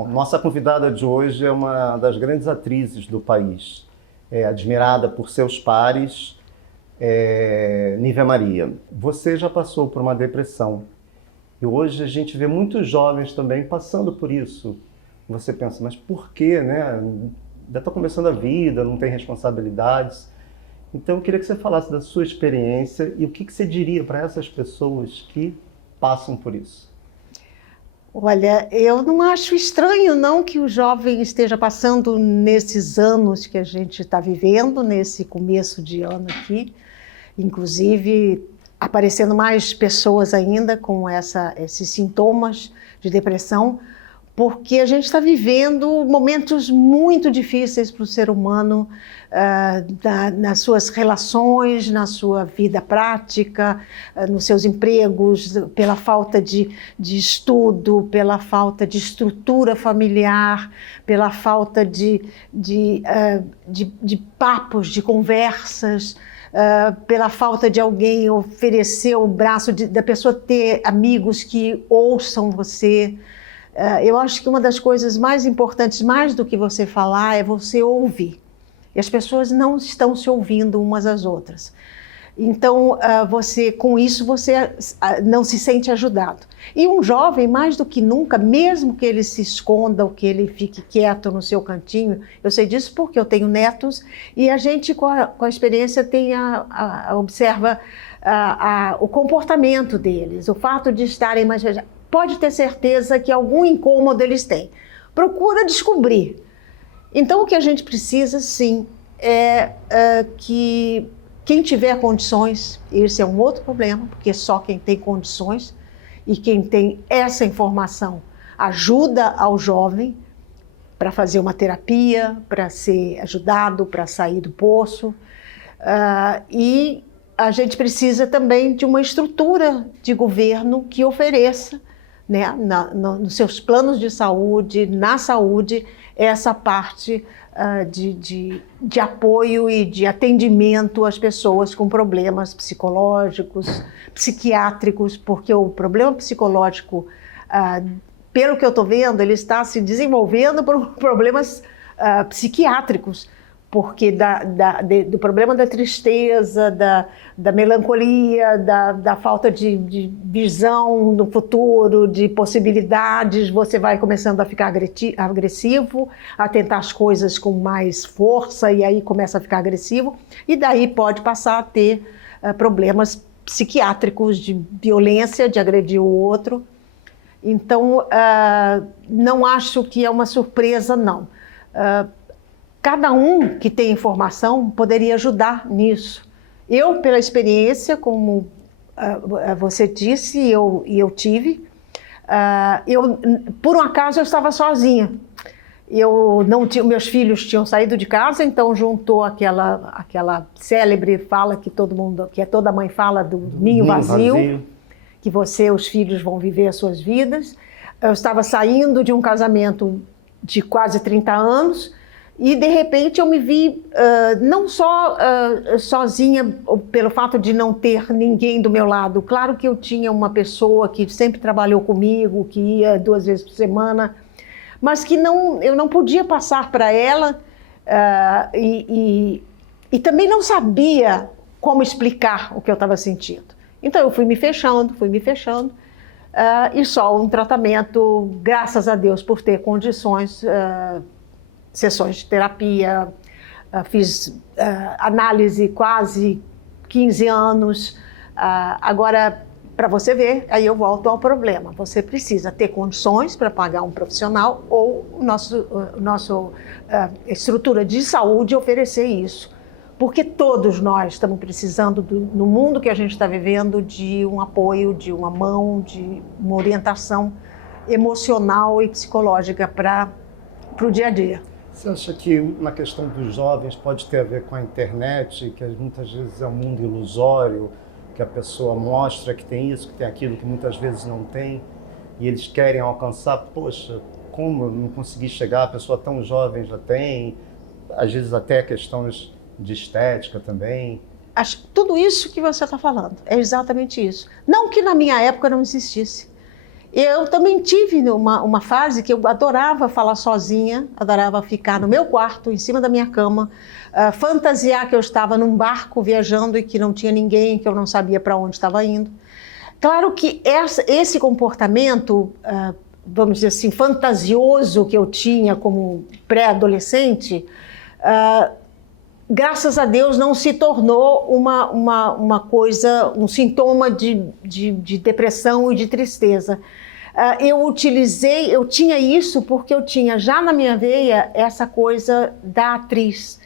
Bom, nossa convidada de hoje é uma das grandes atrizes do país, admirada por seus pares, Nívia Maria. Você já passou por uma depressão e hoje a gente vê muitos jovens também passando por isso. Você pensa, mas por quê, né? Ainda está começando a vida, não tem responsabilidades. Então eu queria que você falasse da sua experiência e o que você diria para essas pessoas que passam por isso. Olha, eu não acho estranho não que o jovem esteja passando nesses anos que a gente está vivendo, nesse começo de ano aqui, inclusive aparecendo mais pessoas ainda com esses sintomas de depressão, porque a gente está vivendo momentos muito difíceis para o ser humano, nas suas relações, na sua vida prática, nos seus empregos, pela falta de estudo, pela falta de estrutura familiar, pela falta de papos, de conversas, pela falta de alguém oferecer o braço, da pessoa ter amigos que ouçam você. Eu acho que uma das coisas mais importantes, mais do que você falar, é você ouvir. E as pessoas não estão se ouvindo umas às outras. Então, com isso, você não se sente ajudado. E um jovem, mais do que nunca, mesmo que ele se esconda ou que ele fique quieto no seu cantinho, eu sei disso porque eu tenho netos e a gente, com a experiência, observa o comportamento deles, o fato de estarem mais... Pode ter certeza que algum incômodo eles têm. Procura descobrir. Então, o que a gente precisa, sim, é que quem tiver condições, esse é um outro problema, porque só quem tem condições e quem tem essa informação ajuda ao jovem para fazer uma terapia, para ser ajudado, para sair do poço. E a gente precisa também de uma estrutura de governo que ofereça, né, nos seus planos de saúde, na saúde, essa parte de apoio e de atendimento às pessoas com problemas psicológicos, psiquiátricos, porque o problema psicológico, pelo que eu estou vendo, ele está se desenvolvendo por problemas psiquiátricos, porque do problema da tristeza, da melancolia, da falta de visão no futuro, de possibilidades, você vai começando a ficar agressivo, a tentar as coisas com mais força e aí começa a ficar agressivo, e daí pode passar a ter problemas psiquiátricos de violência, de agredir o outro. Então, não acho que é uma surpresa, não. Cada um que tem informação poderia ajudar nisso. Eu, pela experiência, como você disse, e eu tive, por um acaso eu estava sozinha. Meus filhos tinham saído de casa, então juntou aquela célebre fala que toda mãe fala do ninho vazio, que os filhos vão viver as suas vidas. Eu estava saindo de um casamento de quase 30 anos, e, de repente, eu me vi não só sozinha pelo fato de não ter ninguém do meu lado. Claro que eu tinha uma pessoa que sempre trabalhou comigo, que ia 2 vezes por semana, mas que eu não podia passar para ela e também não sabia como explicar o que eu estava sentindo. Então, eu fui me fechando, e só um tratamento, graças a Deus, por ter condições... sessões de terapia, fiz análise quase 15 anos. Agora, para você ver, aí eu volto ao problema. Você precisa ter condições para pagar um profissional ou nossa estrutura de saúde oferecer isso. Porque todos nós estamos precisando, no mundo que a gente está vivendo, de um apoio, de uma mão, de uma orientação emocional e psicológica para o dia a dia. Você acha que na questão dos jovens pode ter a ver com a internet, que muitas vezes é um mundo ilusório, que a pessoa mostra que tem isso, que tem aquilo, que muitas vezes não tem, e eles querem alcançar? Poxa, como eu não consegui chegar, a pessoa tão jovem já tem, às vezes até questões de estética também. Tudo isso que você está falando, é exatamente isso. Não que na minha época não existisse. Eu também tive uma fase que eu adorava falar sozinha, adorava ficar no meu quarto, em cima da minha cama, fantasiar que eu estava num barco viajando e que não tinha ninguém, que eu não sabia para onde estava indo. Claro que esse comportamento, vamos dizer assim, fantasioso que eu tinha como pré-adolescente, graças a Deus não se tornou uma coisa, um sintoma de depressão e de tristeza. Eu tinha isso porque eu tinha já na minha veia essa coisa da atriz,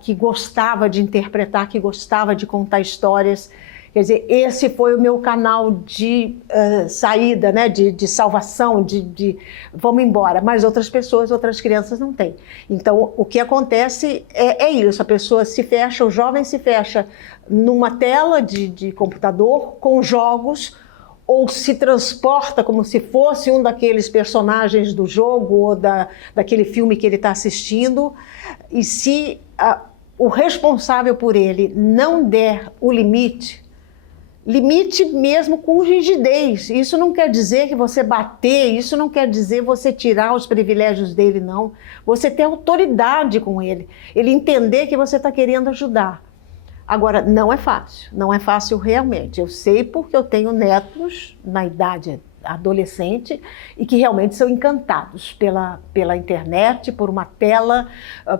que gostava de interpretar, que gostava de contar histórias. Quer dizer, esse foi o meu canal de saída, né? de salvação, de vamos embora. Mas outras pessoas, outras crianças não têm. Então, o que acontece é isso, a pessoa se fecha, o jovem se fecha numa tela de computador com jogos, ou se transporta como se fosse um daqueles personagens do jogo ou daquele filme que ele está assistindo, e se o responsável por ele não der o limite mesmo com rigidez. Isso não quer dizer que você bater, isso não quer dizer você tirar os privilégios dele, não. Você ter autoridade com ele entender que você está querendo ajudar. Agora, não é fácil realmente. Eu sei porque eu tenho netos na idade adolescente e que realmente são encantados pela internet, por uma tela,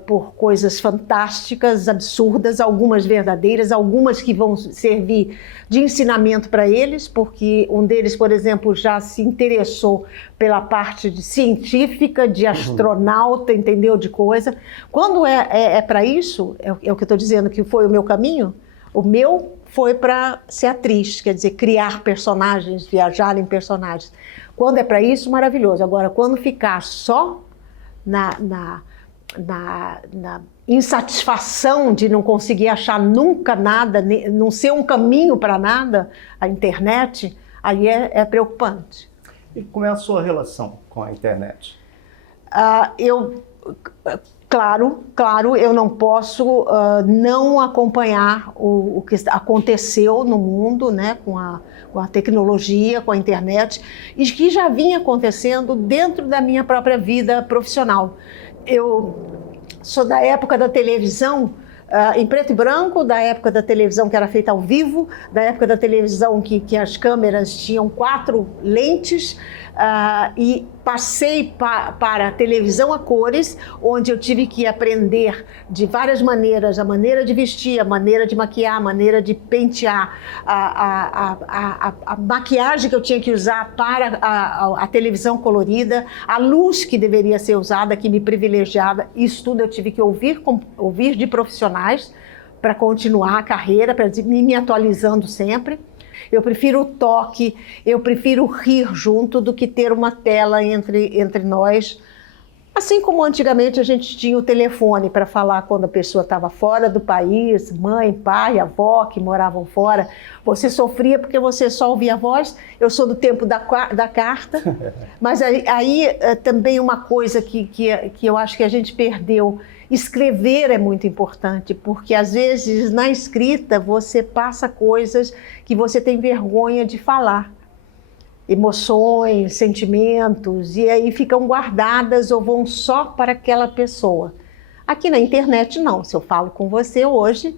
por coisas fantásticas, absurdas, algumas verdadeiras, algumas que vão servir de ensinamento para eles, porque um deles, por exemplo, já se interessou pela parte científica, de astronauta, entendeu, de coisa. Quando é para isso, é o que eu estou dizendo que foi o meu caminho, o meu foi para ser atriz, quer dizer, criar personagens, viajar em personagens. Quando é para isso, maravilhoso. Agora, quando ficar só na insatisfação de não conseguir achar nunca nada, não ser um caminho para nada, a internet, aí é preocupante. E como é a sua relação com a internet? Claro, eu não posso não acompanhar o que aconteceu no mundo, né, com a tecnologia, com a internet, e que já vinha acontecendo dentro da minha própria vida profissional. Eu sou da época da televisão, em preto e branco, da época da televisão que era feita ao vivo, da época da televisão que as câmeras tinham 4 lentes, e passei para a televisão a cores, onde eu tive que aprender de várias maneiras, a maneira de vestir, a maneira de maquiar, a maneira de pentear, a maquiagem que eu tinha que usar para a televisão colorida, a luz que deveria ser usada, que me privilegiava. Isso tudo eu tive que ouvir de profissionais para continuar a carreira, para me atualizando sempre. Eu prefiro o toque, eu prefiro rir junto do que ter uma tela entre nós. Assim como antigamente a gente tinha o telefone para falar quando a pessoa estava fora do país, mãe, pai, avó que moravam fora. Você sofria porque você só ouvia a voz. Eu sou do tempo da carta, mas aí também uma coisa que eu acho que a gente perdeu. Escrever é muito importante, porque às vezes na escrita você passa coisas que você tem vergonha de falar. Emoções, sentimentos, e aí ficam guardadas ou vão só para aquela pessoa. Aqui na internet não, se eu falo com você hoje,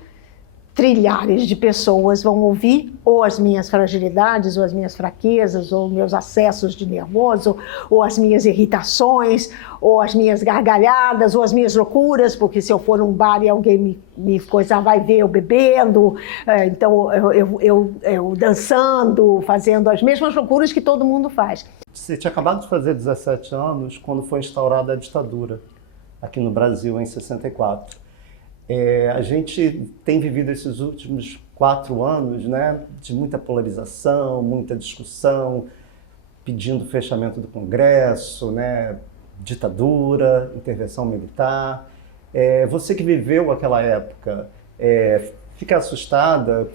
trilhares de pessoas vão ouvir ou as minhas fragilidades, ou as minhas fraquezas, ou meus acessos de nervoso, ou as minhas irritações, ou as minhas gargalhadas, ou as minhas loucuras, porque se eu for num bar e alguém me coisa vai ver eu bebendo, então eu dançando, fazendo as mesmas loucuras que todo mundo faz. Você tinha acabado de fazer 17 anos quando foi instaurada a ditadura aqui no Brasil, em 64. A gente tem vivido esses últimos 4 anos, né, de muita polarização, muita discussão, pedindo fechamento do Congresso, né, ditadura, intervenção militar. Você que viveu aquela época, fica assustada?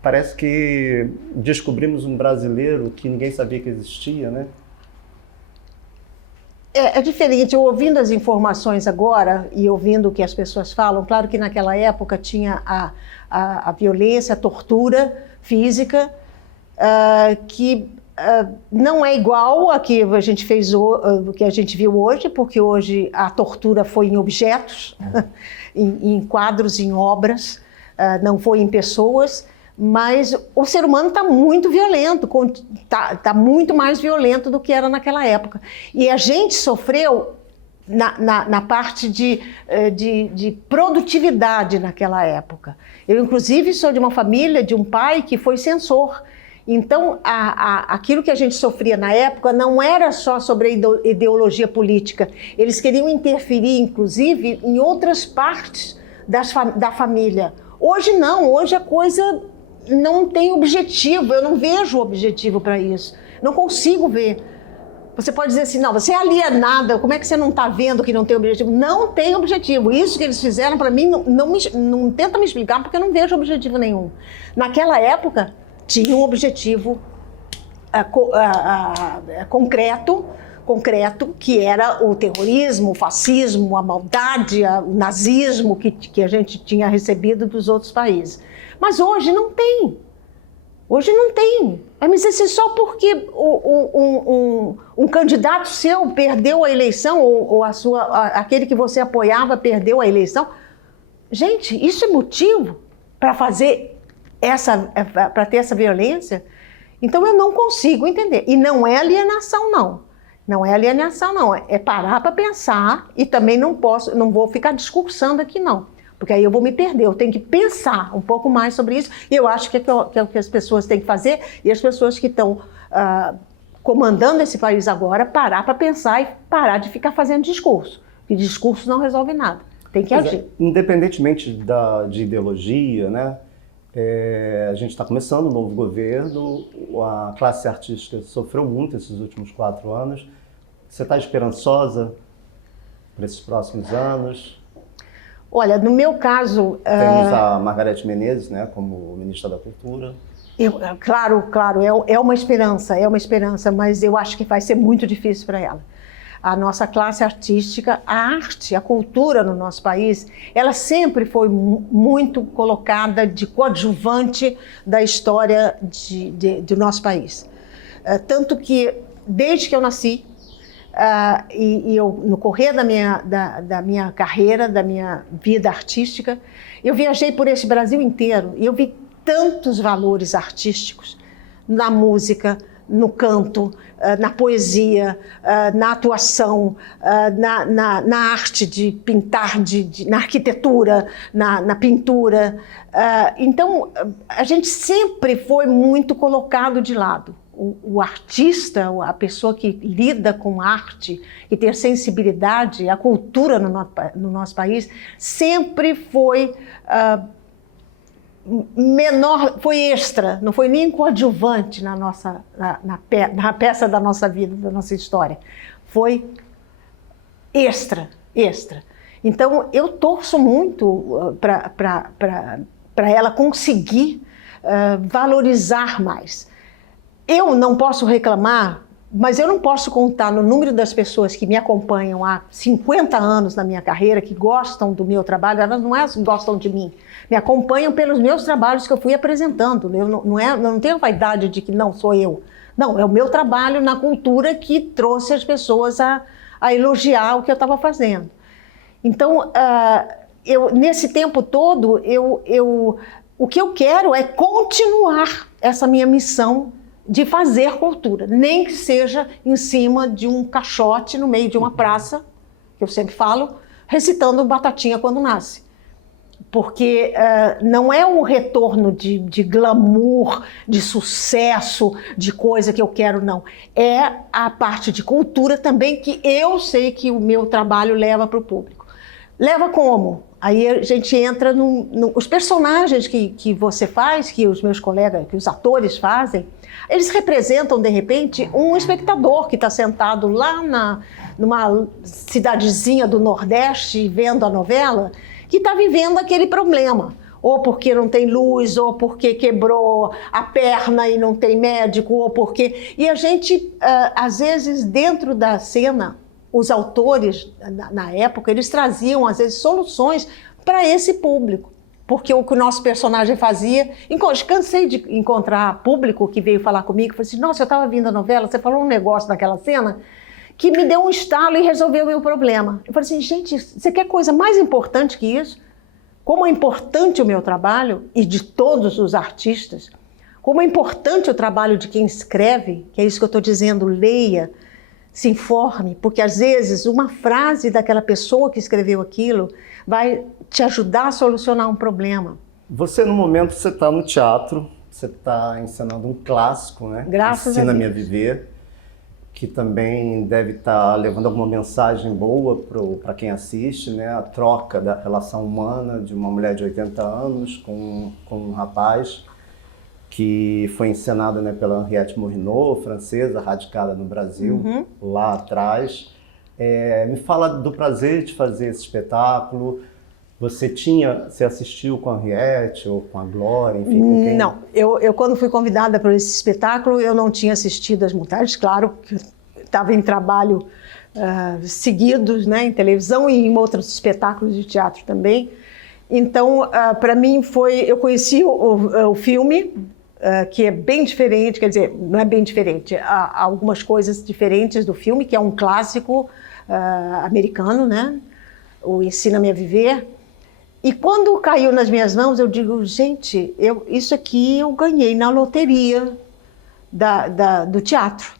Parece que descobrimos um brasileiro que ninguém sabia que existia, né? É diferente, eu ouvindo as informações agora e ouvindo o que as pessoas falam, claro que naquela época tinha a violência, a tortura física, que não é igual a que a gente fez, o que a gente viu hoje, porque hoje a tortura foi em objetos, em quadros, em obras, não foi em pessoas, mas o ser humano está muito violento, está muito mais violento do que era naquela época. E a gente sofreu na parte de produtividade naquela época. Eu, inclusive, sou de uma família, de um pai que foi censor. Então, aquilo que a gente sofria na época não era só sobre a ideologia política. Eles queriam interferir, inclusive, em outras partes da família. Hoje não, hoje a coisa não tem objetivo, eu não vejo objetivo para isso. Não consigo ver. Você pode dizer assim, não, você é alienada, como é que você não está vendo que não tem objetivo? Não tem objetivo. Isso que eles fizeram, para mim, não tenta me explicar, porque eu não vejo objetivo nenhum. Naquela época, tinha um objetivo concreto, que era o terrorismo, o fascismo, a maldade, o nazismo que a gente tinha recebido dos outros países. Mas hoje não tem. Hoje não tem. Mas isso é só porque um candidato seu perdeu a eleição, ou aquele que você apoiava perdeu a eleição. Gente, isso é motivo para ter essa violência? Então eu não consigo entender. E não é alienação, não. Não é alienação, não. É parar para pensar, e também não vou ficar discursando aqui, não. Porque aí eu vou me perder, eu tenho que pensar um pouco mais sobre isso, e eu acho que é o que as pessoas têm que fazer, e as pessoas que estão comandando esse país agora, parar para pensar e parar de ficar fazendo discurso. E discurso não resolve nada, tem que agir. Independentemente de ideologia, né? A gente está começando um novo governo, a classe artística sofreu muito esses últimos 4 anos. Você está esperançosa para esses próximos anos? Olha, no meu caso... Temos a Margareth Menezes, né, como ministra da Cultura. Claro, é uma esperança, mas eu acho que vai ser muito difícil para ela. A nossa classe artística, a arte, a cultura no nosso país, ela sempre foi muito colocada de coadjuvante da história do nosso país. Tanto que, desde que eu nasci, e eu, no correr da minha carreira, da minha vida artística, eu viajei por esse Brasil inteiro e eu vi tantos valores artísticos na música, no canto, na poesia, na atuação, na arte de pintar, na arquitetura, na pintura. Então, a gente sempre foi muito colocado de lado. O artista, a pessoa que lida com arte, que tem sensibilidade, a cultura no nosso país, sempre foi menor, foi extra, não foi nem coadjuvante na peça da nossa vida, da nossa história. Foi extra. Então, eu torço muito para ela conseguir valorizar mais. Eu não posso reclamar, mas eu não posso contar no número das pessoas que me acompanham há 50 anos na minha carreira, que gostam do meu trabalho. Elas não gostam de mim, me acompanham pelos meus trabalhos que eu fui apresentando. Eu não tenho vaidade de que não sou eu. Não, é o meu trabalho na cultura que trouxe as pessoas a elogiar o que eu estava fazendo. Então, nesse tempo todo, o que eu quero é continuar essa minha missão de fazer cultura, nem que seja em cima de um caixote no meio de uma praça, que eu sempre falo, recitando Batatinha quando nasce. Porque não é um retorno de glamour, de sucesso, de coisa que eu quero, não. É a parte de cultura também que eu sei que o meu trabalho leva para o público. Leva como? Aí a gente entra os personagens que você faz, que os meus colegas, que os atores fazem, eles representam, de repente, um espectador que está sentado lá numa cidadezinha do Nordeste, vendo a novela, que está vivendo aquele problema. Ou porque não tem luz, ou porque quebrou a perna e não tem médico, ou porque... E a gente, às vezes, dentro da cena, os autores, na época, eles traziam, às vezes, soluções para esse público. porque o que o nosso personagem fazia... Cansei de encontrar público que veio falar comigo, falou assim, nossa, eu estava vendo a novela, você falou um negócio naquela cena que me deu um estalo e resolveu o meu problema. Eu falei assim, gente, você quer coisa mais importante que isso? Como é importante o meu trabalho, e de todos os artistas, como é importante o trabalho de quem escreve, que é isso que eu estou dizendo, leia, se informe, porque às vezes uma frase daquela pessoa que escreveu aquilo vai te ajudar a solucionar um problema. Você, no momento, você está no teatro, você está encenando um clássico, né? Graças a Ensina-me Deus. a Viver, que também deve estar levando alguma mensagem boa para quem assiste, né? A troca da relação humana de uma mulher de 80 anos com um rapaz, que foi encenada, né, pela Henriette Morinot, francesa, radicada no Brasil, lá atrás. Me fala do prazer de fazer esse espetáculo. Você assistiu com a Henriette ou com a Glória, enfim, com quem? Não, eu quando fui convidada para esse espetáculo, eu não tinha assistido as montagens, claro, que estava em trabalho seguidos, né, em televisão e em outros espetáculos de teatro também. Então, para mim eu conheci o filme, que é bem diferente, quer dizer, não é bem diferente, há algumas coisas diferentes do filme, que é um clássico americano, né? O Ensina-me a Viver. E quando caiu nas minhas mãos, eu digo, gente, isso aqui eu ganhei na loteria do teatro.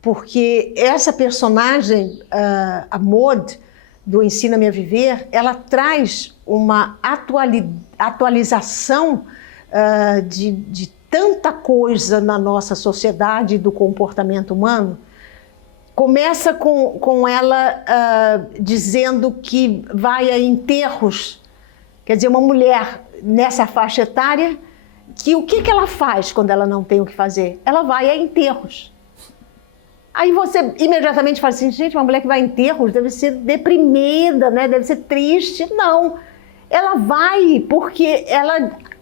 Porque essa personagem, a Maud, do Ensina-me a Viver, ela traz uma atualização de tanta coisa na nossa sociedade do comportamento humano. Começa com ela dizendo que vai a enterros, quer dizer, uma mulher nessa faixa etária, que o que ela faz quando ela não tem o que fazer? Ela vai a enterros. Aí você imediatamente fala assim, gente, uma mulher que vai a enterros deve ser deprimida, né? Deve ser triste. Não, ela vai porque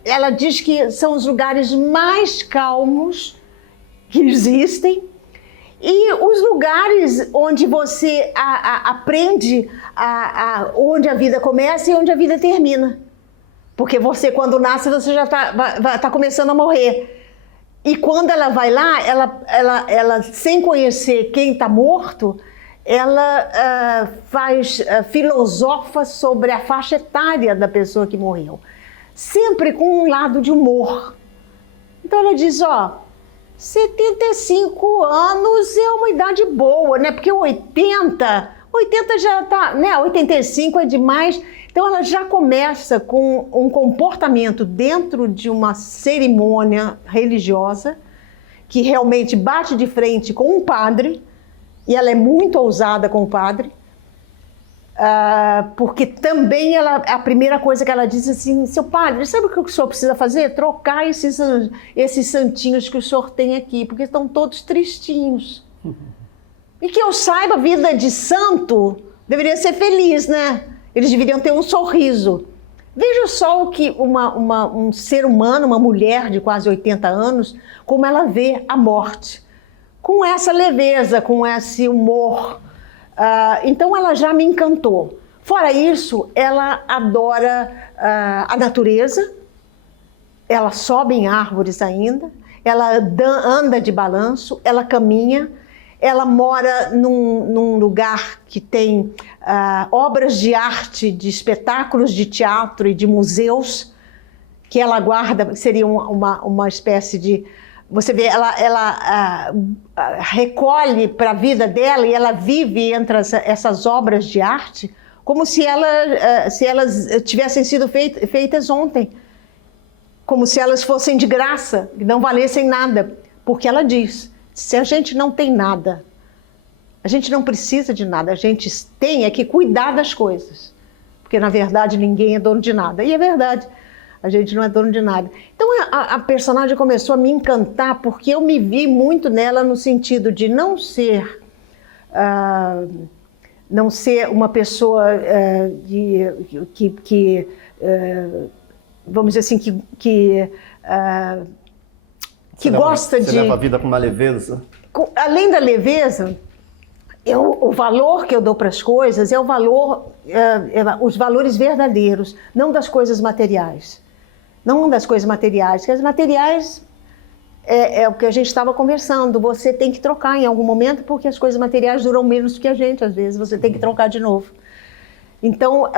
ela diz que são os lugares mais calmos que existem e os lugares onde você aprende onde a vida começa e onde a vida termina. Porque você, quando nasce, você já tá começando a morrer. E quando ela vai lá, ela sem conhecer quem está morto, ela filosofa sobre a faixa etária da pessoa que morreu. Sempre com um lado de humor. Então ela diz, 75 anos é uma idade boa, né? Porque 80 já tá, né? 85 é demais. Então ela já começa com um comportamento dentro de uma cerimônia religiosa que realmente bate de frente com um padre, e ela é muito ousada com o padre, porque também a primeira coisa que ela diz assim, seu padre, sabe o que o senhor precisa fazer? Trocar esses santinhos que o senhor tem aqui, porque estão todos tristinhos. E que eu saiba, a vida de santo deveria ser feliz, né? Eles deveriam ter um sorriso. Veja só o que um ser humano, uma mulher de quase 80 anos, como ela vê a morte. Com essa leveza, com esse humor. Então ela já me encantou. Fora isso, ela adora a natureza, ela sobe em árvores ainda, ela anda de balanço, ela caminha, ela mora num lugar que tem obras de arte, de espetáculos de teatro e de museus, que ela guarda, seria uma espécie de... Você vê, ela recolhe para a vida dela e ela vive entre essas obras de arte como se elas tivessem sido feitas ontem. Como se elas fossem de graça, não valessem nada. Porque ela diz, se a gente não tem nada, a gente não precisa de nada, a gente tem que cuidar das coisas. Porque, na verdade, ninguém é dono de nada. E é verdade. A gente não é dono de nada. Então a personagem começou a me encantar porque eu me vi muito nela no sentido de não ser uma pessoa vamos dizer assim, que gosta de... Você leva a vida com uma leveza? Além da leveza, o valor que eu dou para as coisas é os valores verdadeiros, não das coisas materiais. não das coisas materiais, porque as materiais é o que a gente estava conversando, você tem que trocar em algum momento, porque as coisas materiais duram menos do que a gente, às vezes você tem que trocar de novo. Então,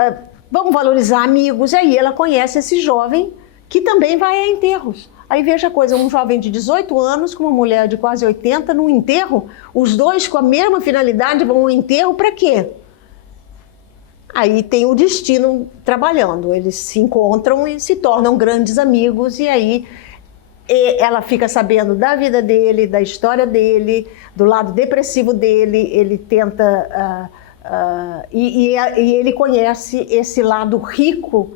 vamos valorizar amigos. E aí ela conhece esse jovem que também vai a enterros. Aí veja a coisa, um jovem de 18 anos com uma mulher de quase 80 num enterro, os dois com a mesma finalidade vão ao enterro para quê? Aí tem o destino trabalhando, eles se encontram e se tornam grandes amigos, e aí ela fica sabendo da vida dele, da história dele, do lado depressivo dele, ele tenta... e ele conhece esse lado rico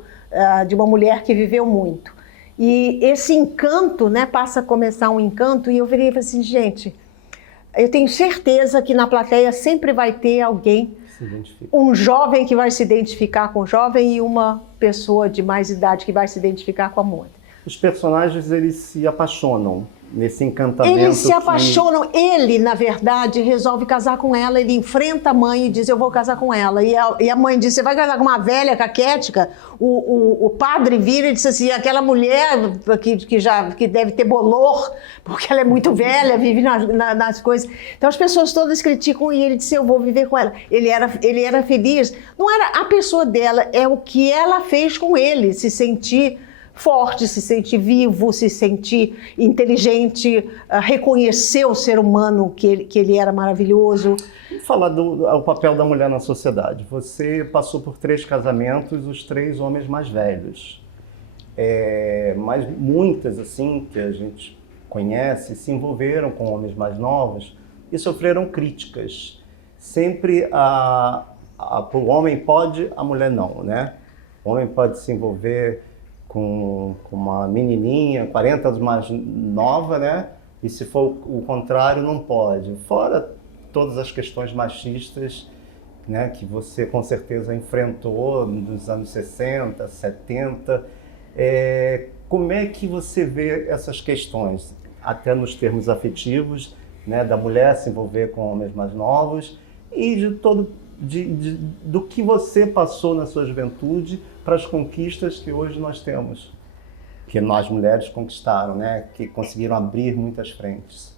de uma mulher que viveu muito. E esse encanto, né, passa a começar um encanto, e eu virei e falei assim, gente, eu tenho certeza que na plateia sempre vai ter alguém, um jovem que vai se identificar com o jovem e uma pessoa de mais idade que vai se identificar com a moça. Os personagens, eles se apaixonam nesse encantamento. Eles se apaixonam. Ele, na verdade, resolve casar com ela. Ele enfrenta a mãe e diz, eu vou casar com ela. E a mãe diz, você vai casar com uma velha caquética? O padre vira e diz assim, aquela mulher que deve ter bolor, porque ela é muito velha, vive nas coisas. Então as pessoas todas criticam e ele disse, eu vou viver com ela. Ele era feliz. Não era a pessoa dela, é o que ela fez com ele, se sentir forte, se sentir vivo, se sentir inteligente, reconhecer o ser humano que ele era maravilhoso. Vamos falar do papel da mulher na sociedade. Você passou por 3 casamentos, os 3 homens mais velhos. Mas muitas, assim, que a gente conhece, se envolveram com homens mais novos e sofreram críticas. Sempre o homem pode, a mulher não, né? O homem pode se envolver com uma menininha, 40 anos mais nova, né? E se for o contrário, não pode. Fora todas as questões machistas, né, que você com certeza enfrentou nos anos 60, 70. Como é que você vê essas questões, até nos termos afetivos, né, da mulher se envolver com homens mais novos e do que você passou na sua juventude para as conquistas que hoje nós temos, que nós mulheres conquistaram, né? Que conseguiram abrir muitas frentes.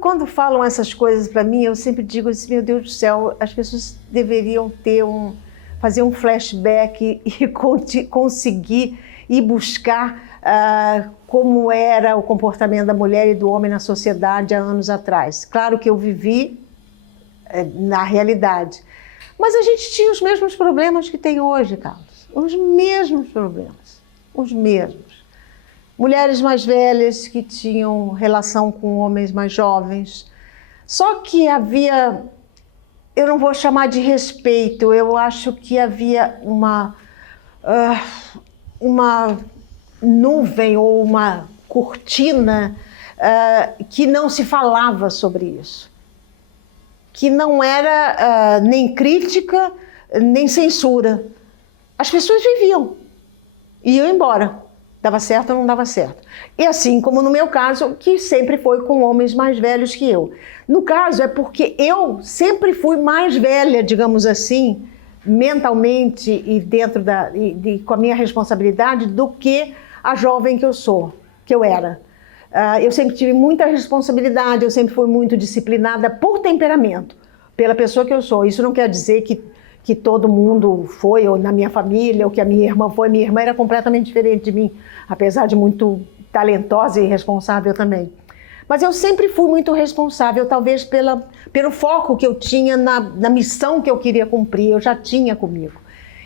Quando falam essas coisas para mim, eu sempre digo assim, meu Deus do céu, as pessoas deveriam fazer um flashback e conseguir ir buscar como era o comportamento da mulher e do homem na sociedade há anos atrás. Claro que eu vivi na realidade. Mas a gente tinha os mesmos problemas que tem hoje, Carlos. Os mesmos problemas. Os mesmos. Mulheres mais velhas que tinham relação com homens mais jovens. Só que havia, eu não vou chamar de respeito, eu acho que havia uma nuvem ou uma cortina que não se falava sobre isso. Que não era nem crítica, nem censura. As pessoas viviam, iam embora, dava certo ou não dava certo. E assim como no meu caso, que sempre foi com homens mais velhos que eu. No caso é porque eu sempre fui mais velha, digamos assim, mentalmente e dentro com a minha responsabilidade, do que a jovem que eu era. Eu sempre tive muita responsabilidade, eu sempre fui muito disciplinada por temperamento, pela pessoa que eu sou. Isso não quer dizer que todo mundo foi, ou na minha família, ou que a minha irmã foi. Minha irmã era completamente diferente de mim, apesar de muito talentosa e responsável também. Mas eu sempre fui muito responsável, talvez pelo foco que eu tinha na missão que eu queria cumprir, eu já tinha comigo.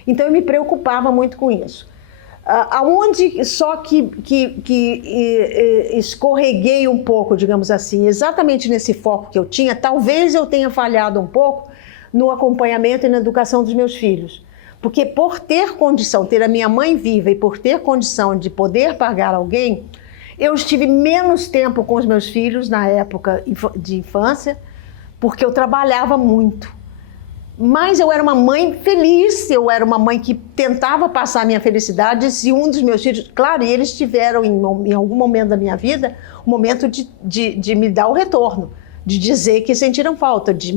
Então eu me preocupava muito com isso. Aonde só que escorreguei um pouco, digamos assim, exatamente nesse foco que eu tinha, talvez eu tenha falhado um pouco no acompanhamento e na educação dos meus filhos. Porque por ter condição, ter a minha mãe viva e por ter condição de poder pagar alguém, eu estive menos tempo com os meus filhos na época de infância, porque eu trabalhava muito. Mas eu era uma mãe feliz, eu era uma mãe que tentava passar a minha felicidade. Se um dos meus filhos, claro, e eles tiveram em algum momento da minha vida, o momento de me dar o retorno, de dizer que sentiram falta, de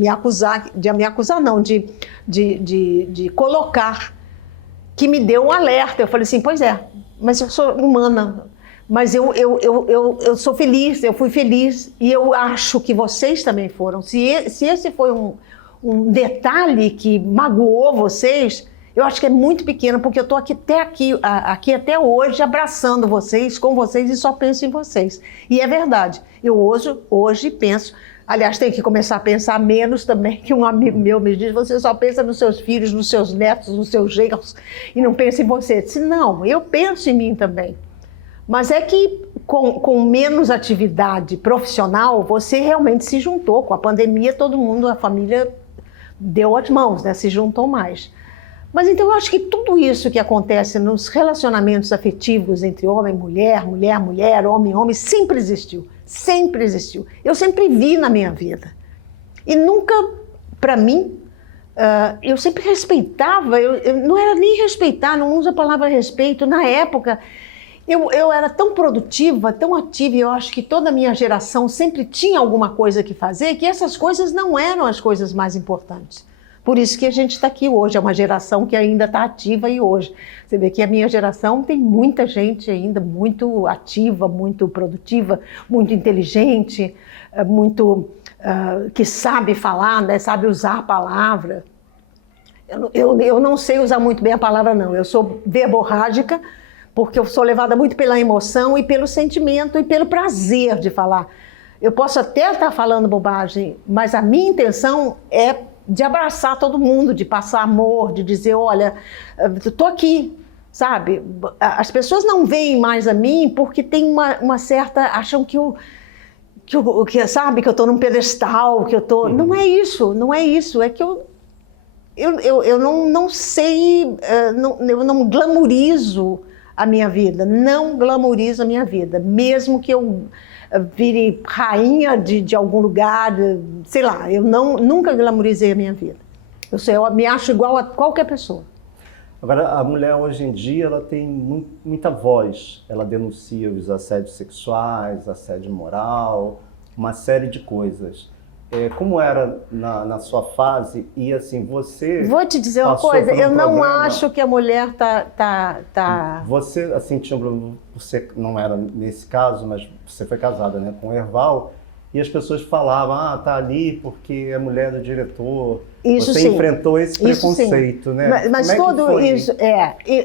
colocar, que me deu um alerta. Eu falei assim, pois é, mas eu sou humana. Mas eu sou feliz, eu fui feliz e eu acho que vocês também foram. Se esse foi um detalhe que magoou vocês, eu acho que é muito pequeno, porque eu estou aqui até hoje abraçando vocês, com vocês e só penso em vocês. E é verdade, eu hoje penso, aliás, tenho que começar a pensar menos também, que um amigo meu me diz, você só pensa nos seus filhos, nos seus netos, nos seus genros e não pensa em você. Eu disse, não, eu penso em mim também. Mas é que com menos atividade profissional, você realmente se juntou. Com a pandemia, todo mundo, a família deu as mãos, né? Se juntou mais. Mas então eu acho que tudo isso que acontece nos relacionamentos afetivos entre homem e mulher, mulher, homem, sempre existiu. Sempre existiu. Eu sempre vi na minha vida. E nunca, para mim, eu sempre respeitava, eu não era nem respeitar, não uso a palavra respeito, na época... Eu era tão produtiva, tão ativa, e eu acho que toda a minha geração sempre tinha alguma coisa que fazer, que essas coisas não eram as coisas mais importantes. Por isso que a gente está aqui hoje, é uma geração que ainda está ativa e hoje. Você vê que a minha geração tem muita gente ainda muito ativa, muito produtiva, muito inteligente, que sabe falar, né, sabe usar a palavra. Eu não sei usar muito bem a palavra, não. Eu sou verborrágica, porque eu sou levada muito pela emoção e pelo sentimento e pelo prazer de falar. Eu posso até estar falando bobagem, mas a minha intenção é de abraçar todo mundo, de passar amor, de dizer, olha, estou aqui, sabe? As pessoas não veem mais a mim porque tem uma certa... acham que sabe, que eu estou num pedestal, que eu estou... Não é isso, é que eu não sei, eu não glamorizo a minha vida, não glamorizo a minha vida, mesmo que eu vire rainha de algum lugar, sei lá, eu nunca glamorizei a minha vida. Eu me acho igual a qualquer pessoa. Agora, a mulher hoje em dia, ela tem muita voz, ela denuncia os assédios sexuais, assédio moral, uma série de coisas. Como era na sua fase e assim, você... Vou te dizer uma coisa, eu não acho que a mulher tá... Você, assim, você não era nesse caso, mas você foi casada, né, com o Herval, e as pessoas falavam, tá ali porque é mulher do diretor. Isso você sim. Enfrentou esse preconceito, né? Mas tudo isso,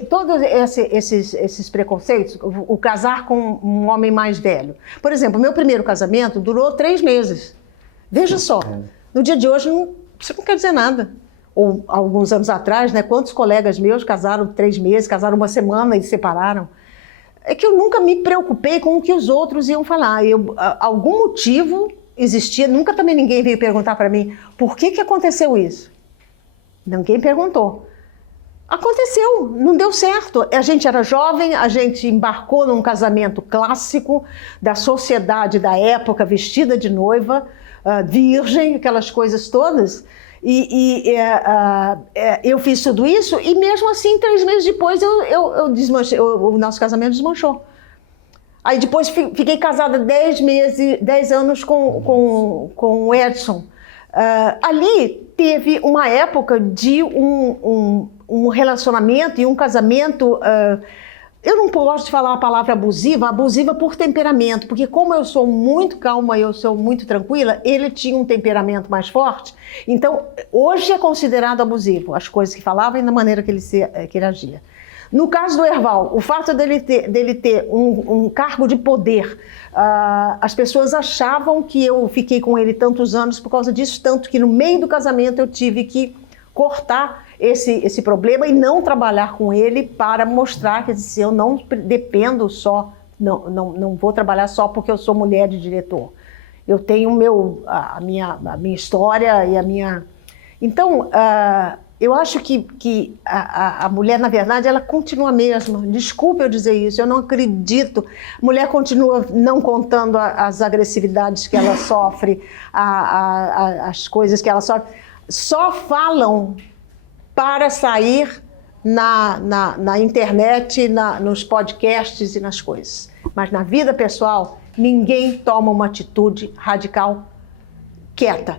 todos esses preconceitos, o casar com um homem mais velho. Por exemplo, meu primeiro casamento durou 3 meses. Veja só, no dia de hoje isso não quer dizer nada. Ou alguns anos atrás, né, quantos colegas meus casaram 3 meses, casaram 1 semana e se separaram. É que eu nunca me preocupei com o que os outros iam falar. Algum motivo existia, nunca também ninguém veio perguntar para mim por que aconteceu isso. Ninguém perguntou. Aconteceu, não deu certo. A gente era jovem, a gente embarcou num casamento clássico da sociedade da época, vestida de noiva, virgem, aquelas coisas todas. Eu fiz tudo isso e mesmo assim, 3 meses depois, eu desmanchei, o nosso casamento desmanchou. Aí depois fiquei casada 10 anos com o Edson. Ali teve uma época de um relacionamento e um casamento... eu não posso falar a palavra abusiva por temperamento, porque como eu sou muito calma e eu sou muito tranquila, ele tinha um temperamento mais forte, então hoje é considerado abusivo, as coisas que falava e na maneira que ele agia. No caso do Herval, o fato dele ter um cargo de poder, as pessoas achavam que eu fiquei com ele tantos anos por causa disso, tanto que no meio do casamento eu tive que cortar esse problema e não trabalhar com ele para mostrar que se eu não dependo só, não vou trabalhar só porque eu sou mulher de diretor. Eu tenho a minha história e a minha... Então, eu acho que a mulher, na verdade, ela continua a mesma. Desculpe eu dizer isso, eu não acredito. A mulher continua não contando as agressividades que ela sofre, as coisas que ela sofre. Só falam para sair na internet, nos podcasts e nas coisas. Mas na vida pessoal, ninguém toma uma atitude radical quieta,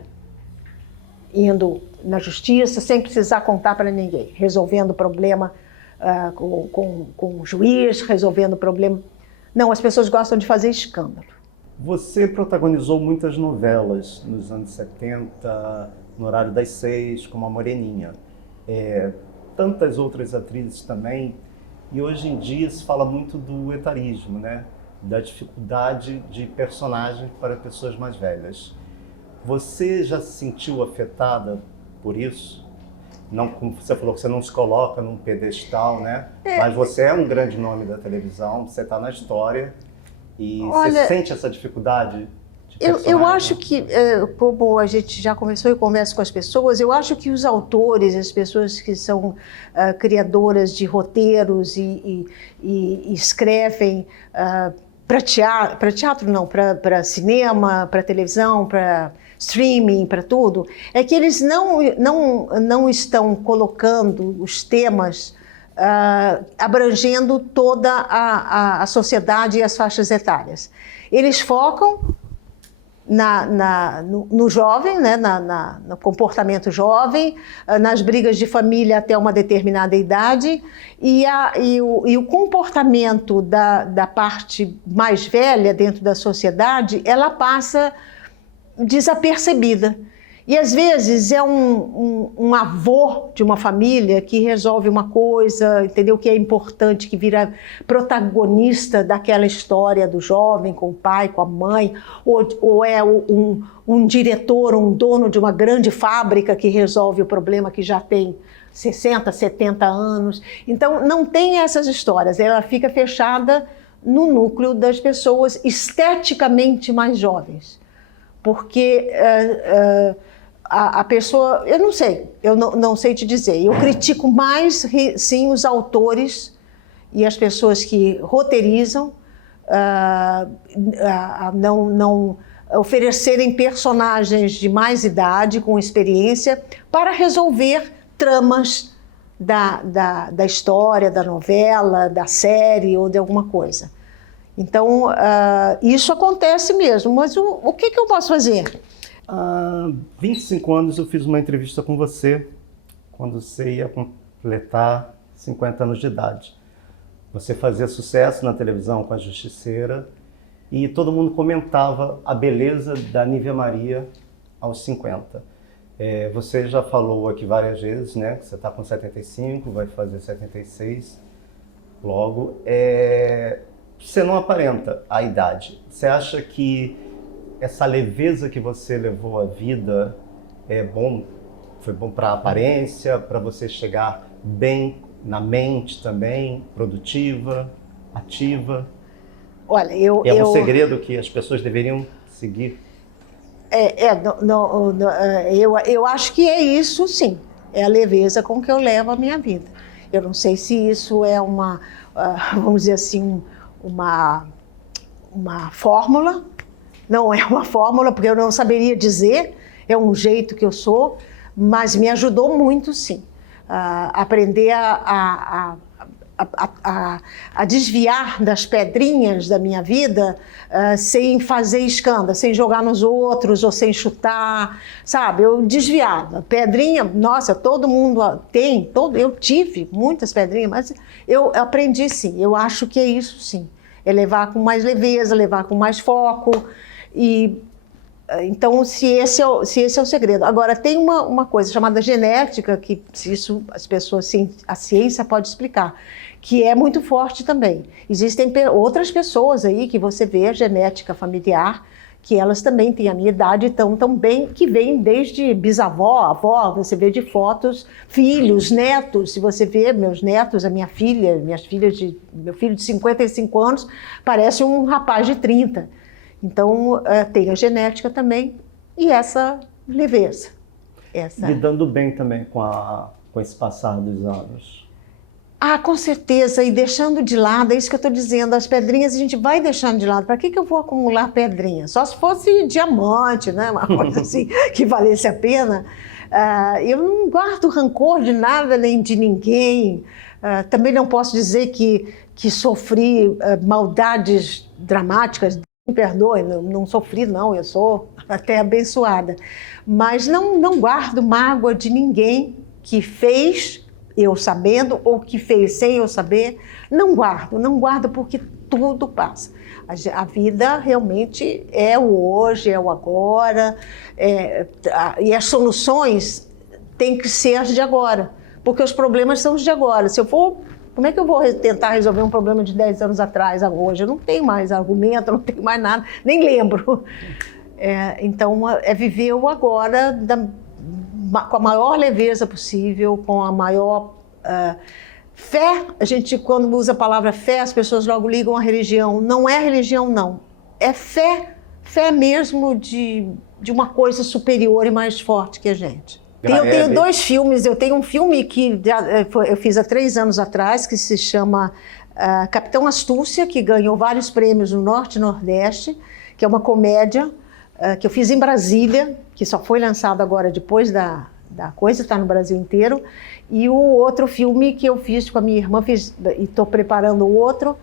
indo na justiça sem precisar contar para ninguém, resolvendo o problema com o juiz, resolvendo o problema. Não, as pessoas gostam de fazer escândalo. Você protagonizou muitas novelas nos anos 70, no Horário das 6, como a Moreninha. Tantas outras atrizes também. E hoje em dia se fala muito do etarismo, né? Da dificuldade de personagem para pessoas mais velhas. Você já se sentiu afetada por isso? Não, como você falou que você não se coloca num pedestal, né? Mas você é um grande nome da televisão, você está na história. E você sente essa dificuldade de personagem? Eu acho que, como a gente já conversou e conversa com as pessoas, eu acho que os autores, as pessoas que são criadoras de roteiros e escrevem para teatro não, para cinema, para televisão, para streaming, para tudo, é que eles não estão colocando os temas abrangendo toda a sociedade e as faixas etárias. Eles focam no jovem, né, no comportamento jovem, nas brigas de família até uma determinada idade, e o comportamento da parte mais velha dentro da sociedade, ela passa desapercebida. E às vezes é um avô de uma família que resolve uma coisa, entendeu? Que é importante, que vira protagonista daquela história do jovem com o pai, com a mãe, ou é um diretor, um dono de uma grande fábrica que resolve o problema que já tem 60, 70 anos. Então não tem essas histórias, ela fica fechada no núcleo das pessoas esteticamente mais jovens. Porque a pessoa, eu não sei te dizer, eu critico mais, sim, os autores e as pessoas que roteirizam, não oferecerem personagens de mais idade, com experiência, para resolver tramas da história, da novela, da série ou de alguma coisa. Então, isso acontece mesmo, mas o que eu posso fazer? Há 25 anos eu fiz uma entrevista com você, quando você ia completar 50 anos de idade. Você fazia sucesso na televisão com A Justiceira e todo mundo comentava a beleza da Nívia Maria aos 50. Você já falou aqui várias vezes, né, que você está com 75, vai fazer 76 logo. Você não aparenta a idade. Você acha que essa leveza que você levou à vida foi bom para a aparência, para você chegar bem na mente também, produtiva, ativa? Olha, é um segredo que as pessoas deveriam seguir? Eu acho que é isso, sim. É a leveza com que eu levo a minha vida. Eu não sei se isso é vamos dizer assim, uma fórmula. Não é uma fórmula, porque eu não saberia dizer, é um jeito que eu sou, mas me ajudou muito, sim. Aprender a desviar das pedrinhas da minha vida sem fazer escândalo, sem jogar nos outros ou sem chutar, sabe? Eu desviava. Pedrinha, nossa, todo mundo tem, eu tive muitas pedrinhas, mas eu aprendi, sim. Eu acho que é isso, sim. É levar com mais leveza, levar com mais foco. Então, se esse é o segredo. Agora, tem uma coisa chamada genética, que isso as pessoas, a ciência pode explicar, que é muito forte também. Existem outras pessoas aí que você vê a genética familiar, que elas também têm a minha idade, estão tão bem, que vêm desde bisavó, avó, você vê de fotos, filhos, netos. Se você vê meus netos, meu filho de 55 anos, parece um rapaz de 30. Então, tem a genética também e essa leveza. Lidando bem também com esse passar dos anos. Com certeza, e deixando de lado, é isso que eu estou dizendo, as pedrinhas a gente vai deixando de lado. Para que eu vou acumular pedrinhas? Só se fosse diamante, né? Uma coisa assim que valesse a pena. Eu não guardo rancor de nada nem de ninguém. Também não posso dizer que sofri maldades dramáticas. Me perdoe, não sofri não, eu sou até abençoada. Mas não guardo mágoa de ninguém que fez eu sabendo ou que fez sem eu saber, não guardo porque tudo passa. A vida realmente é o hoje, é o agora, e as soluções têm que ser as de agora, porque os problemas são os de agora. Como é que eu vou tentar resolver um problema de 10 anos atrás, hoje? Eu não tenho mais argumento, não tenho mais nada, nem lembro. Então, é viver o agora com a maior leveza possível, com a maior fé. A gente, quando usa a palavra fé, as pessoas logo ligam à religião. Não é religião, não. É fé mesmo de uma coisa superior e mais forte que a gente. Eu tenho 2 filmes. Eu tenho um filme que eu fiz há 3 anos atrás, que se chama Capitão Astúcia, que ganhou vários prêmios no Norte e Nordeste, que é uma comédia que eu fiz em Brasília, que só foi lançado agora depois da coisa, está no Brasil inteiro. E o outro filme que eu fiz com a minha irmã, e estou preparando o outro,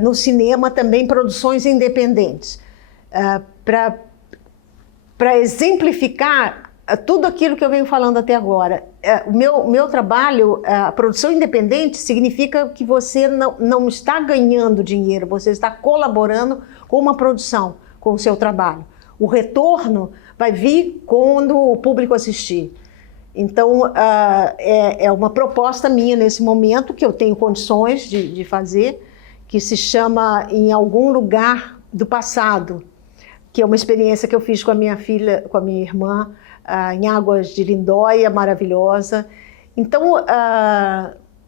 no cinema também, produções independentes, para exemplificar tudo aquilo que eu venho falando até agora. O meu trabalho, a produção independente, significa que você não está ganhando dinheiro, você está colaborando com uma produção, com o seu trabalho. O retorno vai vir quando o público assistir. Então, é uma proposta minha nesse momento, que eu tenho condições de fazer, que se chama Em Algum Lugar do Passado, que é uma experiência que eu fiz com a minha filha, com a minha irmã, em Águas de Lindóia, maravilhosa. Então,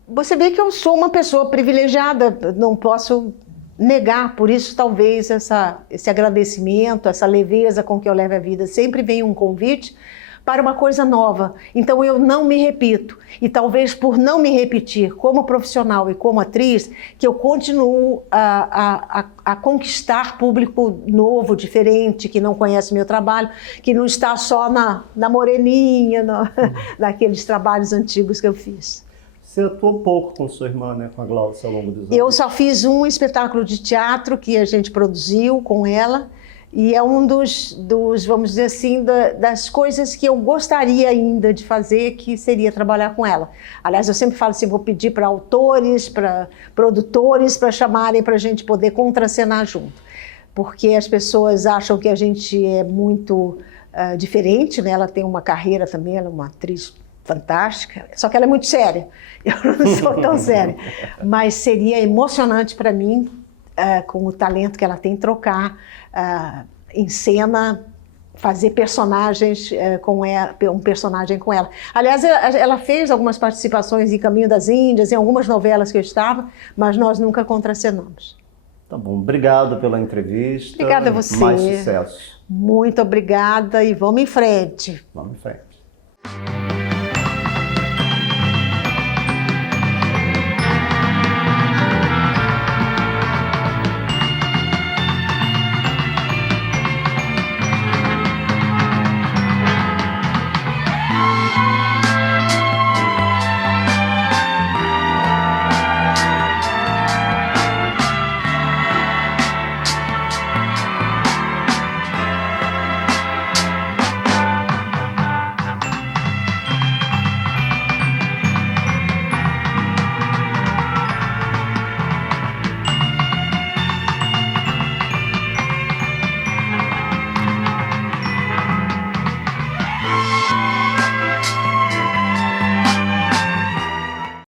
você vê que eu sou uma pessoa privilegiada, não posso negar, por isso talvez esse agradecimento, essa leveza com que eu levo a vida. Sempre vem um convite para uma coisa nova, então eu não me repito, e talvez por não me repetir como profissional e como atriz, que eu continuo a conquistar público novo, diferente, que não conhece meu trabalho, que não está só na moreninha, naqueles trabalhos antigos que eu fiz. Você atuou pouco com sua irmã, né, com a Glaucia, ao longo dos anos. Eu só fiz um espetáculo de teatro que a gente produziu com ela, e é um dos vamos dizer assim, das coisas que eu gostaria ainda de fazer, que seria trabalhar com ela. Aliás, eu sempre falo assim, vou pedir para autores, para produtores, para chamarem para a gente poder contracenar junto. Porque as pessoas acham que a gente é muito diferente, né? Ela tem uma carreira também, ela é uma atriz fantástica, só que ela é muito séria. Eu não sou tão séria. Mas seria emocionante para mim, com o talento que ela tem, trocar em cena, fazer personagens com ela, um personagem com ela. Aliás, ela fez algumas participações em Caminho das Índias, em algumas novelas que eu estava, mas nós nunca contracenamos. Tá bom, obrigado pela entrevista. Obrigada a você. Mais sucesso. Muito obrigada e vamos em frente. Vamos em frente.